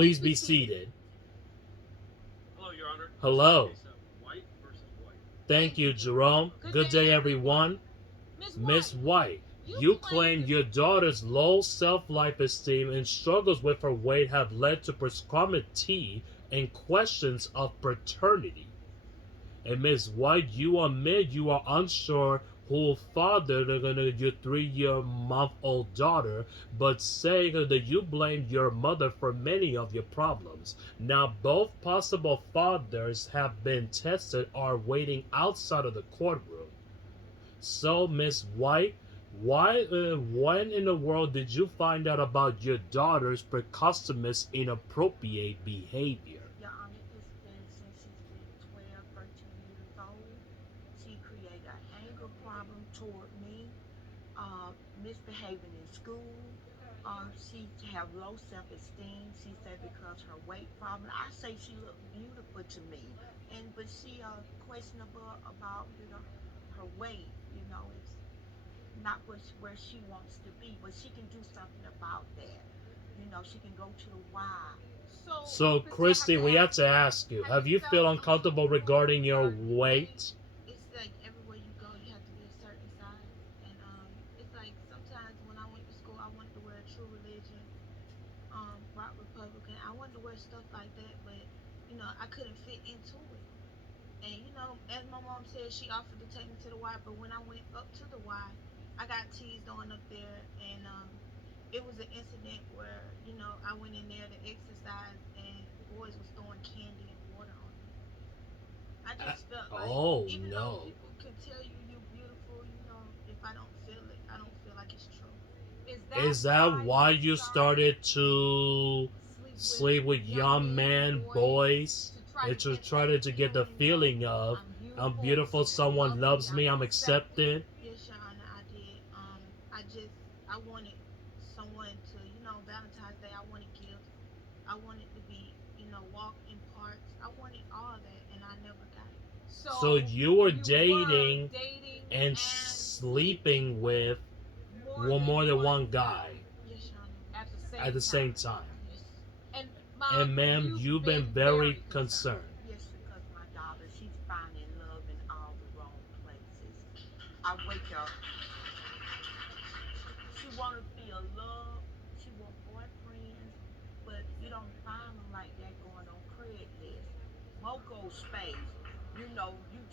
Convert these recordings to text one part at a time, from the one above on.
Please be seated. Hello, Your Honor. Hello. Case of White versus White. Thank you, Jerome. Good day, everyone. Miss White, you claim your daughter's low self-esteem and struggles with her weight have led to promiscuity and questions of paternity. And Miss White, you admit you are unsure who fathered your 3-month-old daughter, but say that you blame your mother for many of your problems. Now, both possible fathers have been tested are waiting outside of the courtroom. So, Miss White, when in the world did you find out about your daughter's precocious inappropriate behavior? Your Honor, it's been since she's been 12, 13 years old. She created an anger problem toward me, misbehaving in school. She have low self-esteem. She said because her weight problem. I say she looked beautiful to me, but she questionable about her weight. It's not where she wants to be, but she can do something about that. She can go to the Y. So, Christy, we have to ask you, have you feel uncomfortable regarding your weight? It's like everywhere you go, you have to be a certain size, and it's like sometimes when I went to school, I wanted to wear a True Religion, Rock Republican. I wanted to wear stuff like that, but I couldn't fit into it. And as my mom said, she offered to take me to the Y, but when I went up to the Y, I got teased on up there, and it was an incident where I went in there to exercise, and the boys was throwing candy and water on me. I just felt like Oh, even though no. people can tell you you're beautiful, if I don't feel it, I don't feel like it's true. Is that why you started to sleep with young men, boys, and to try to get the feeling of I'm beautiful, someone loves me, I'm accepted? Yes, Your Honor, I did. I wanted someone to, Valentine's Day, I wanted gifts. I wanted to be, walk in parks. I wanted all that, and I never got it. So you were dating and sleeping with more than one guy Yes, Your Honor. at the same time. Yes. And ma'am, you've been very concerned. Yes, because my daughter, she's finding love in all the wrong places. I wake up, she want to feel love, she want boyfriends, but you don't find them like that going on Craigslist. Moco space, you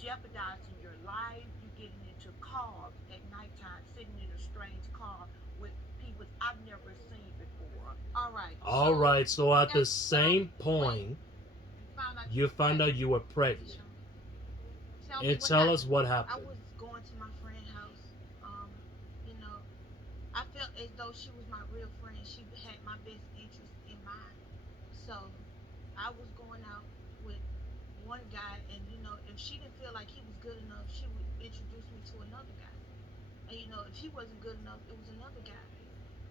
jeopardizing your life, you getting into cars at nighttime, sitting in a strange car with people I've never seen before. All right. Alright, so at the same point, you found out you were pregnant. And tell us what I happened. was going to my friend's house. You know, I felt as though she was my real friend. She had my best interest in mind. So I was going out with one guy, and if she didn't feel like he was good enough, she would introduce me to another guy. And if he wasn't good enough, it was another guy.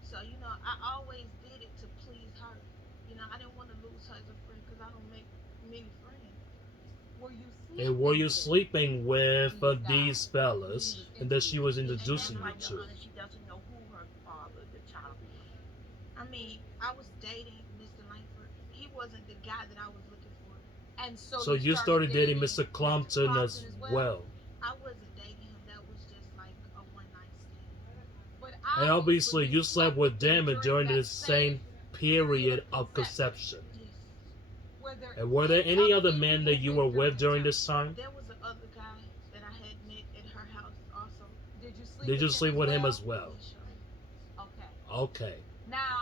So I always did it to please her. I didn't want to lose her as a friend because I don't make many friends. And were you sleeping with these fellas and that she was introducing you Like to? she doesn't know who her father, the child was. I mean, I was dating Mr. Langford. He wasn't the guy that I was looking for. So you started dating Mr. Clompton as well. I wasn't dating him. That was just like a one night stand. And obviously you slept with them during the same period of conception. Yes. And were there any other men that you were with during this time? There was another guy that I had met at her house also. Did you sleep with him as well? Yes, sure. Okay.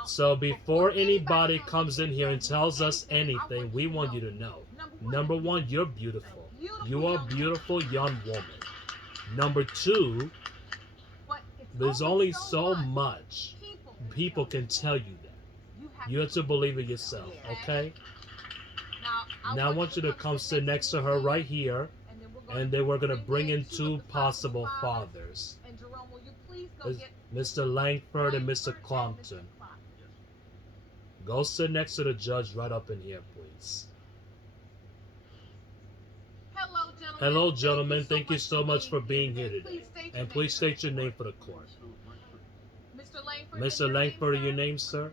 So before anybody comes in here and tells us anything, we want you to know. Number one, you're beautiful. You are a beautiful young woman. Number two, there's only so much people can tell you that. You have to believe it yourself, okay? Now I want you to come sit next to her right here, and then we're going to bring in two possible fathers. And Jerome, will you please go get Mr. Langford and Mr. Clompton. Go sit next to the judge right up in here, please. Hello, gentlemen. Thank you so much for being here today. And please state your name for the court. Mr. Langford. Mr. Langford, your name, sir?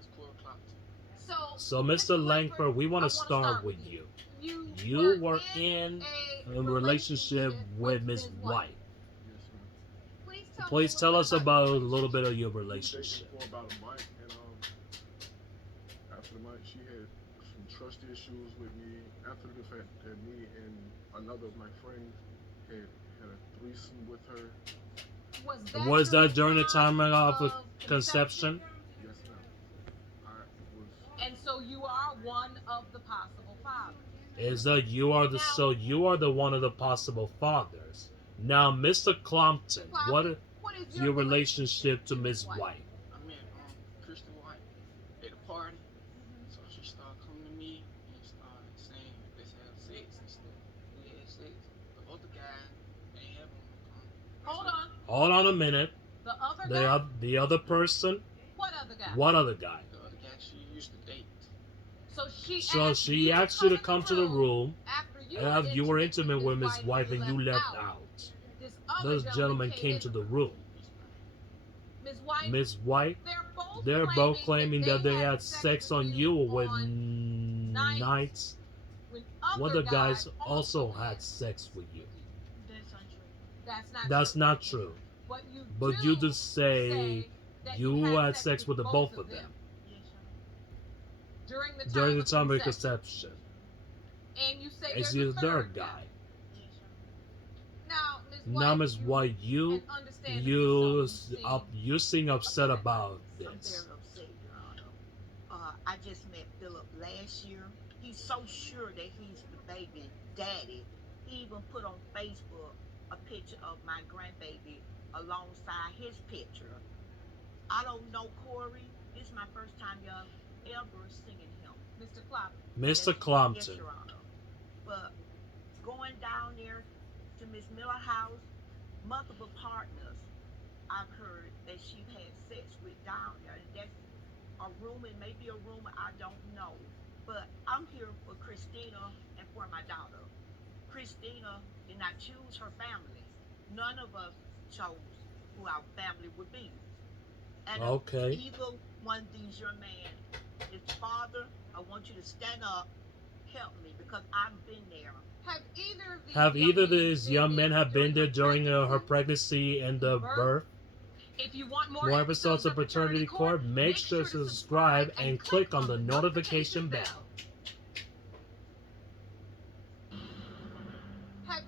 So, Mr. Langford, we want I to wanna start with you. You You were in a a relationship with Miss White. Yes, ma'am. Please tell us about a little bit of your We were relationship. dating for about a month, and after the month, she had some trust issues with me. After the fact that me and another of my friends had a threesome with her. Was that during the time of conception? Yes, ma'am. I was. And so you are one of the possible fathers. Is that you are the one of the possible fathers? Now, Mr. Clompton, what is What is your relationship to Miss White? White? I met Kristen White at a party. So she started coming to me and started saying, let's have sex and stuff. We had sex. The other guy ain't having one. Hold on. Hold on a minute. The other guy? The other person? What other guy? What other guy? The other guy she used to date. So she asked you to come to the room after you were intimate with Miss White and you left out. This gentleman came to the room. Miss White, they're both claiming that they had sex on you with nights when the guys also had sex with you. That's untrue. That's not true. But you just say you had sex with the both of them Yes, Your during during the time of conception. And you say It's there's the a third guy. Yes, Your Now, Miss White, you seem upset about I'm very this. upset, Your Honor. I just met Philip last year. He's so sure that he's the baby daddy. He even put on Facebook a picture of my grandbaby alongside his picture. I don't know Corey. This is my first time y'all ever singing him. Mr. Klopp. Mr. Yes, Clompton, Your Honor. But going down there to Miss Miller house, multiple partners I've heard that she had sex with down there. That's a rumor, it may be a rumor, I don't know. But I'm here for Christina and for my daughter. Christina did not choose her family. None of us chose who our family would be. And Okay. if either one of these young men is father, I want you to stand up, help me, because I've been there. Have either Have either of these young men have been there during her pregnancy and the birth? If you want More episodes of Paternity Court, make sure to subscribe and click on the notification bell.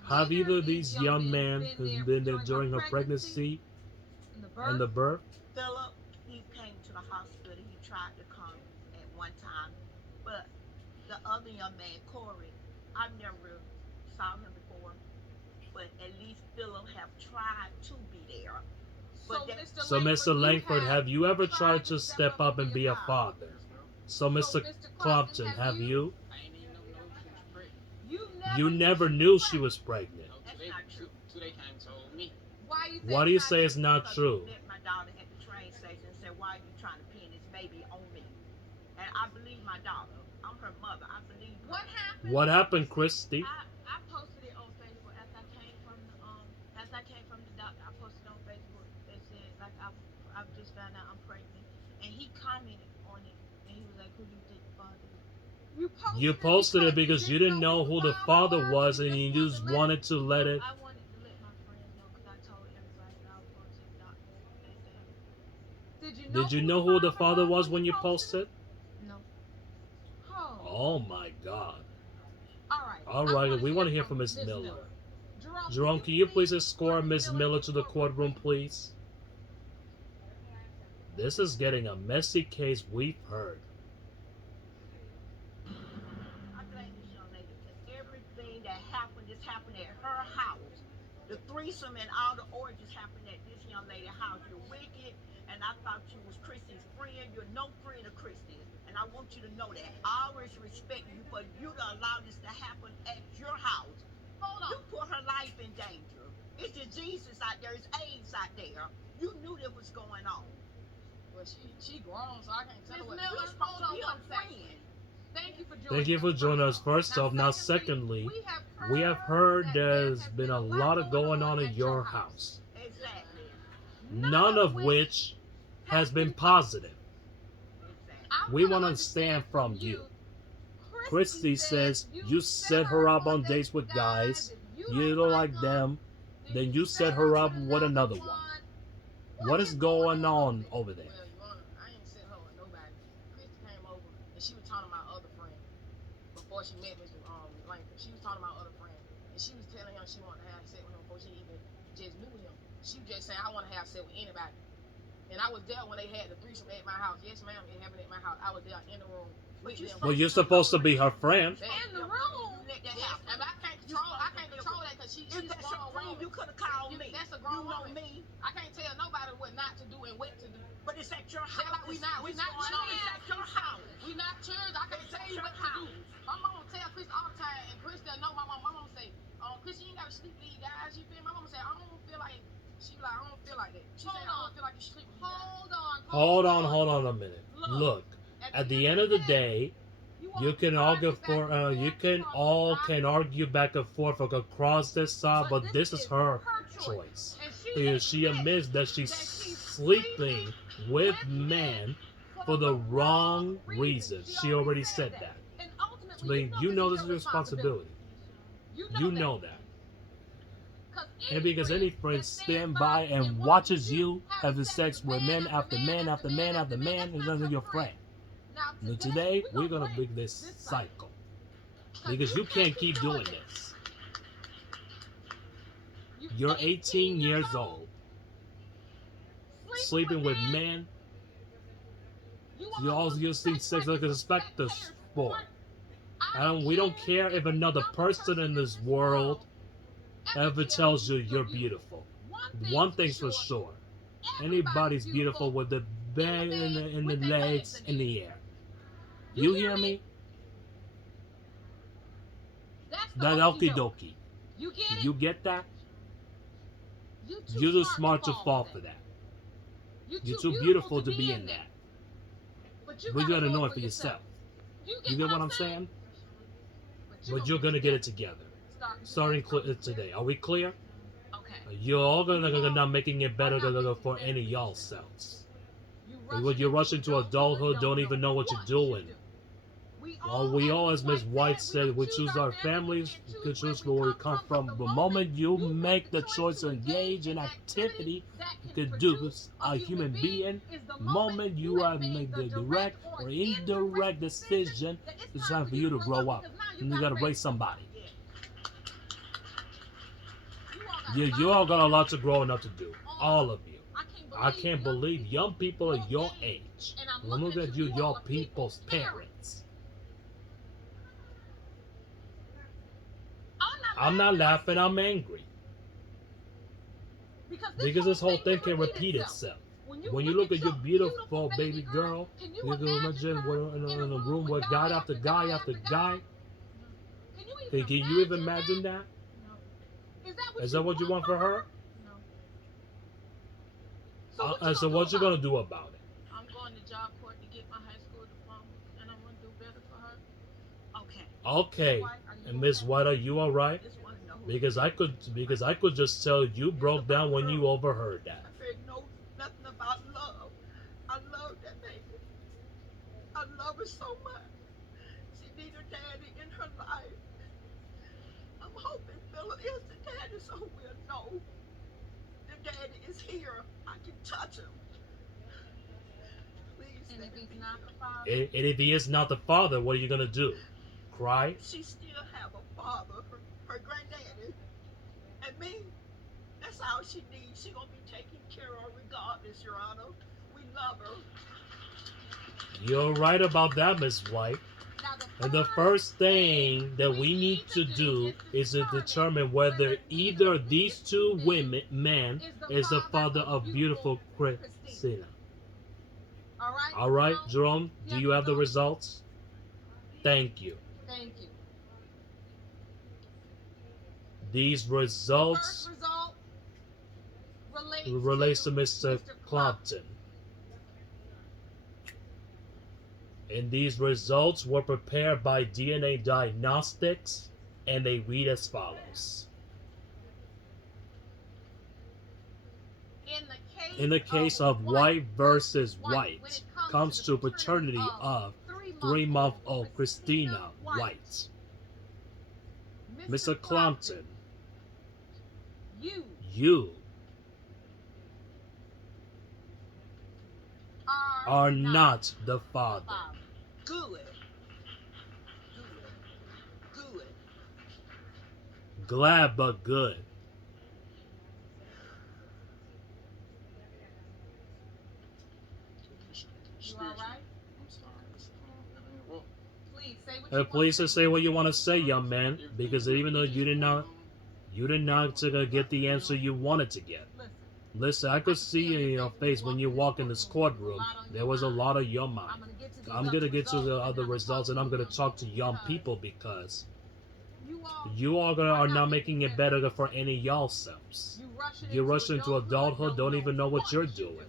Have either of these young men who've been there during her pregnancy and the birth? Philip, he came to the hospital. He tried to come at one time, but the other young man, Corey, I've never saw him before, but at least Philip have tried to be there. But that, So, Mr. Langford, have you ever tried to step up and be a father? Yes, ma'am. So, Mr. Clompton, have you? I ain't even know she was pregnant. You never knew she was pregnant. No, That's today, not true. today came and told me. Why do you say it's not because true? he met my daughter at the train station and said, "Why are you trying to pin this baby on me?" And I believe my daughter. I'm her mother. I believe her. What happened, Christy? I posted it on Facebook after I came from the doctor. I posted on Facebook that said like I've just found out I'm pregnant, and he commented on it, and he was like, "Who do you think the father is?" You posted it because you didn't know who the father was and you just wanted to let it. I wanted to let my friends know because I told everybody that I was going to the doctor that day. Did you know who the father was when you posted? No. Oh my God. All Alright, we want to hear from Miss Miller. Jerome, can you please escort Miss Miller to the courtroom, please? This is getting a messy case, we've heard. I blame this young lady because everything that happened is happened at her house. The threesome and all the orgies happened at this young lady's house. You're wicked, and I thought you was Christy's friend. You're no friend of Christy, and I want you to know that. I always respect you for you to allow this to happen at your house. You put her life in danger. It's diseases out there. It's AIDS out there. You knew that was going on. Well, she grown, so I can't tell her what. You're Hold supposed to on be one her second. friend. Thank you for joining us. First off, now secondly, we have heard there's been a lot of going on at your house. Exactly. None of which has been positive. Exactly. I We want to understand from you. Christy says you set her up on dates with guys. You don't like them. Then you set her up with another one. What is going on over there? Well, Your Honor, I ain't set her with nobody. Christy came over and she was talking to my other friend before she met Mr. Langford. She was talking to my other friend and she was telling him she wanted to have sex with him before she even just knew him. She was just saying, I want to have sex with anybody. And I was there when they had the threesome at my house. Yes, ma'am, it happened at my house. I was there in the room with them. Well, you're supposed to be her friend. In the room. Let that Yes, happen. and I can't control that because she's If a that's your grown friend, woman. you could have called me. That's a You grown know woman. me. I can't tell nobody what not to do and what to do. But it's at your Just house. like we not It's children. at your house. We not children. I can't tell you what to do. My mama tell Chris all the time, and Chris doesn't know my mama. My mama say, Chris, you ain't gotta sleep with these guys. You feel? My mama say, I don't feel like. She like, I don't feel like that. She said, I don't feel like you sleep with these guys. Hold on. Hold on a minute. Look, at the end of the day, you can argue can argue back and forth across this side, but this is her choice. Because she admits that she's sleeping with men for the wrong reasons. She already said that. And I ultimately, mean, you know this is your responsibility. You know that. And because any friend stand by and watches you having sex with men after man after man after man, is none of your friend. And today, we're going to break this cycle. Because you can't keep doing this. You're 18 years old, sleeping with men. You also think sex like a specter sport. And we don't care if another person in this world ever tells you you're beautiful. One thing's for sure. Anybody's beautiful with the bed in the legs in the air. You hear me? That okie dokie. You get that? You're too smart to fall for that. You're too beautiful to be in that. But you gotta know it for yourself. You get what I'm saying? But you're gonna get it together. Starting today. Are we clear? Okay. You're all gonna not making it better for any of y'all selves. When you rush into adulthood, don't even know what you're doing. Well, we all, as Ms. White said, we choose our families, we choose where we come from. The moment you make the choice to engage in activity you can do a human being, the moment you have made the direct or indirect decision, it's time for you to grow up. And you gotta raise somebody. You all got a lot of growing up to do. All of you. I can't believe young people are your age. Look at you, your people's parents. I'm not laughing, I'm angry. Because this whole thing can repeat itself. When you look at your beautiful baby girl, you can imagine in a room with guy after guy after guy. Can you even imagine that? Is that what you want for her? And so what you gonna do about it? I'm going to job court to get my high school diploma, and I'm going to do better for her. Okay. Okay, and Miss White, are you all right? Just want to know who. Because I could just tell you broke down when you overheard that. I said no, nothing about love. I love that baby. I love her so much. She needs her daddy in her life. I'm hoping Philip is the daddy so we'll know the daddy is here. I can touch him. Please. And let if me he's be not here. the father, And if he is not the father, what are you gonna do? Cry? She still have a father, her granddaddy, and me. That's all she needs. She gonna be taken care of regardless, Your Honor. We love her. You're right about that, Miss White. And the first thing that we need to do is to determine whether either of these two men is the father of beautiful Christina. All right, Jerome, do you have the results? Thank you. Thank you. These First results result relates to Mr. Clopton. And these results were prepared by DNA Diagnostics, and they read as follows. In the case of White versus White, comes to paternity of 3-month-old Christina White. Mr. Clompton, you are not the father. Good. Good. Glad but good. You all right? I'm sorry. Well, Please say what Please you want to say what you want to say, young man, because even though you did not get the answer you wanted to get. Listen, I could see in your face when you walk in this courtroom, there was a lot on your mind. I'm gonna get to the other results, and I'm gonna talk to young people because you all are not making it better for any of y'all selves. You rush into adulthood, don't even know what you're doing.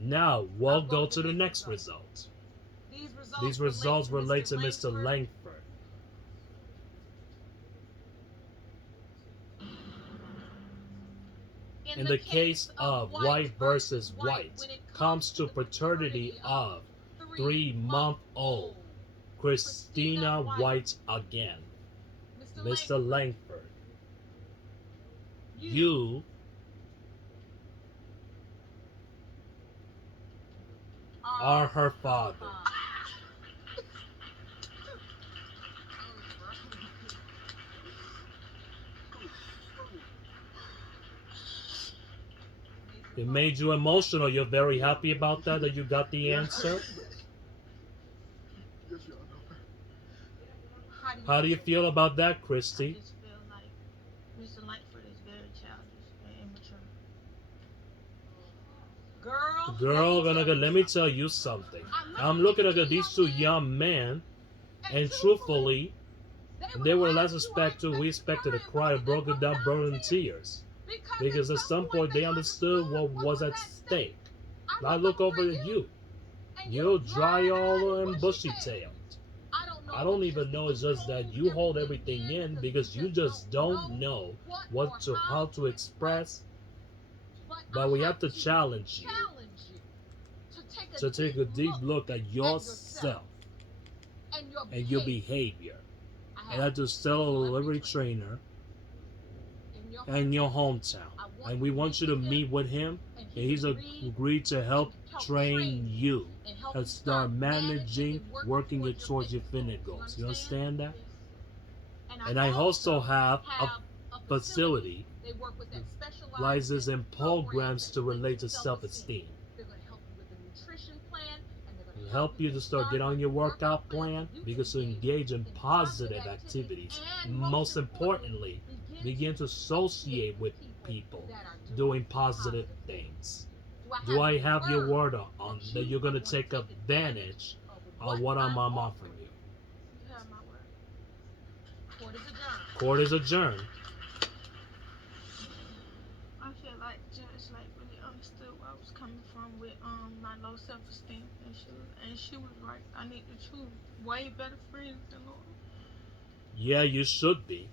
Now, we'll go to the next result. These results relate to Mr. Langford. In the case of White versus White, comes to paternity of 3-month-old Christina White again. Mr. Langford, you are her father. It made you emotional. You're very happy about that you got the answer? Yes, Your Honor. How do you feel about that, I Christy? just feel like Mr. Langford is very childish and immature. Girl, Let me tell you something. I'm looking at these two young men, and truthfully, they were less we expected to cry, broken down, burning tears. Because at some point they understood what was at stake. I look over at you. You're dry all and bushy-tailed. I don't even know, it's just that you hold everything in because you just don't know how to express. But we have to challenge you to take a deep look at yourself and your behavior. And I just tell a delivery trainer in your hometown, and we want you to meet with him, and he's agreed to help train you and start managing, working it towards your finna goals. You understand that? And I also have a facility lies in programs to relate to self-esteem. They're going to help you with the nutrition plan, and they're going to Help you to start get on your workout plan, because to engage in positive activities. Most importantly, begin to associate with people doing positive things. Do I have your word on that you're going to take advantage of what I'm offering you? You have my word. Court is adjourned. Court is adjourned. I feel like the judge like really understood where I was coming from with my low self-esteem, and she was right. I need to choose way better friends than Laura. Yeah, you should be.